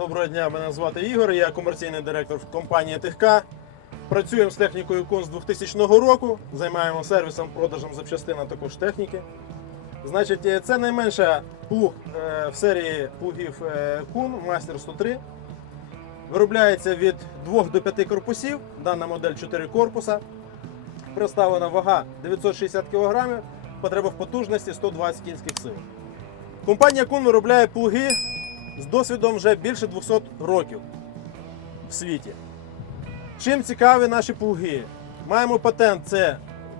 Доброго дня, мене звати Ігор, я комерційний директор компанії ТХК. Працюємо з технікою Кун з 2000 року, займаємо сервісом, продажем запчастин, а також техніки. Значить, е, це найменша плуг е, в серії плугів е, Кун Master 103. Виробляється від 2 до 5 корпусів. Дана модель 4 корпуса. Представлена вага 960 кг, потреба в потужності 120 кінських сил. Компанія Кун виробляє плуги з досвідом вже більше 200 років в світі. Чим цікаві наші плуги? Маємо патент це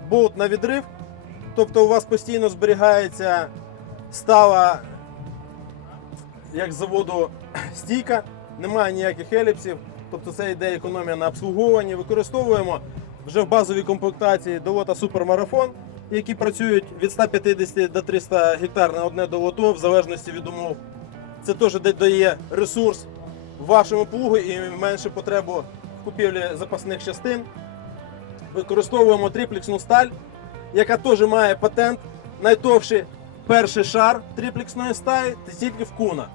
болт на відрив, тобто у вас постійно зберігається стала, як з заводу стійка, немає ніяких еліпсів, тобто це йде економія на обслуговуванні. Використовуємо вже в базовій комплектації долота супермарафон, які працюють від 150 до 300 гектар на одне долото, в залежності від умов. Це теж дає ресурс вашому плугу і менше потребу в купівлі запасних частин. Використовуємо тріплексну сталь, яка теж має патент. Найтовший перший шар тріплексної сталі це тільки в куна.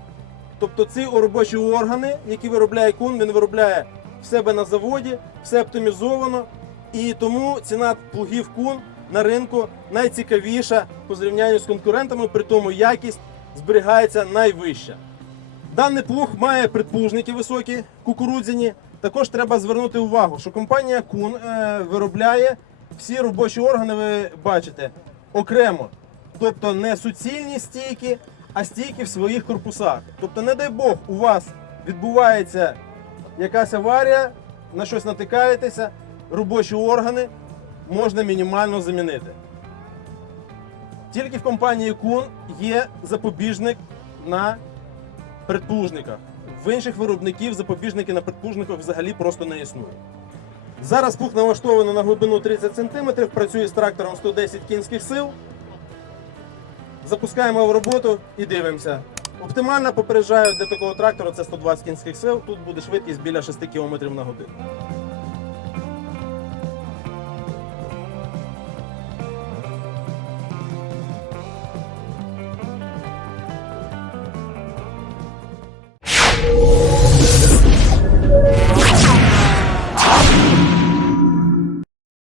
Тобто ці робочі органи, які виробляє кун, він виробляє в себе на заводі, все оптимізовано. І тому ціна плугів кун на ринку найцікавіша по зрівнянню з конкурентами, при тому якість зберігається найвища. Даний плуг має предплужники високі, кукурудзяні. Також треба звернути увагу, що компанія Кун е, виробляє всі робочі органи, ви бачите, окремо. Тобто не суцільні стійки, а стійки в своїх корпусах. Тобто, не дай Бог, у вас відбувається якась аварія, на щось натикаєтеся, робочі органи можна мінімально замінити. Тільки в компанії Кун є запобіжник на предплужниках. В інших виробників запобіжники на предплужниках взагалі просто не існує. Зараз плуг налаштовано на глибину 30 см, працює з трактором 110 кінських сил. Запускаємо в роботу і дивимося. Оптимально попереджаю для такого трактора це 120 кінських сил. Тут буде швидкість біля 6 км на годину.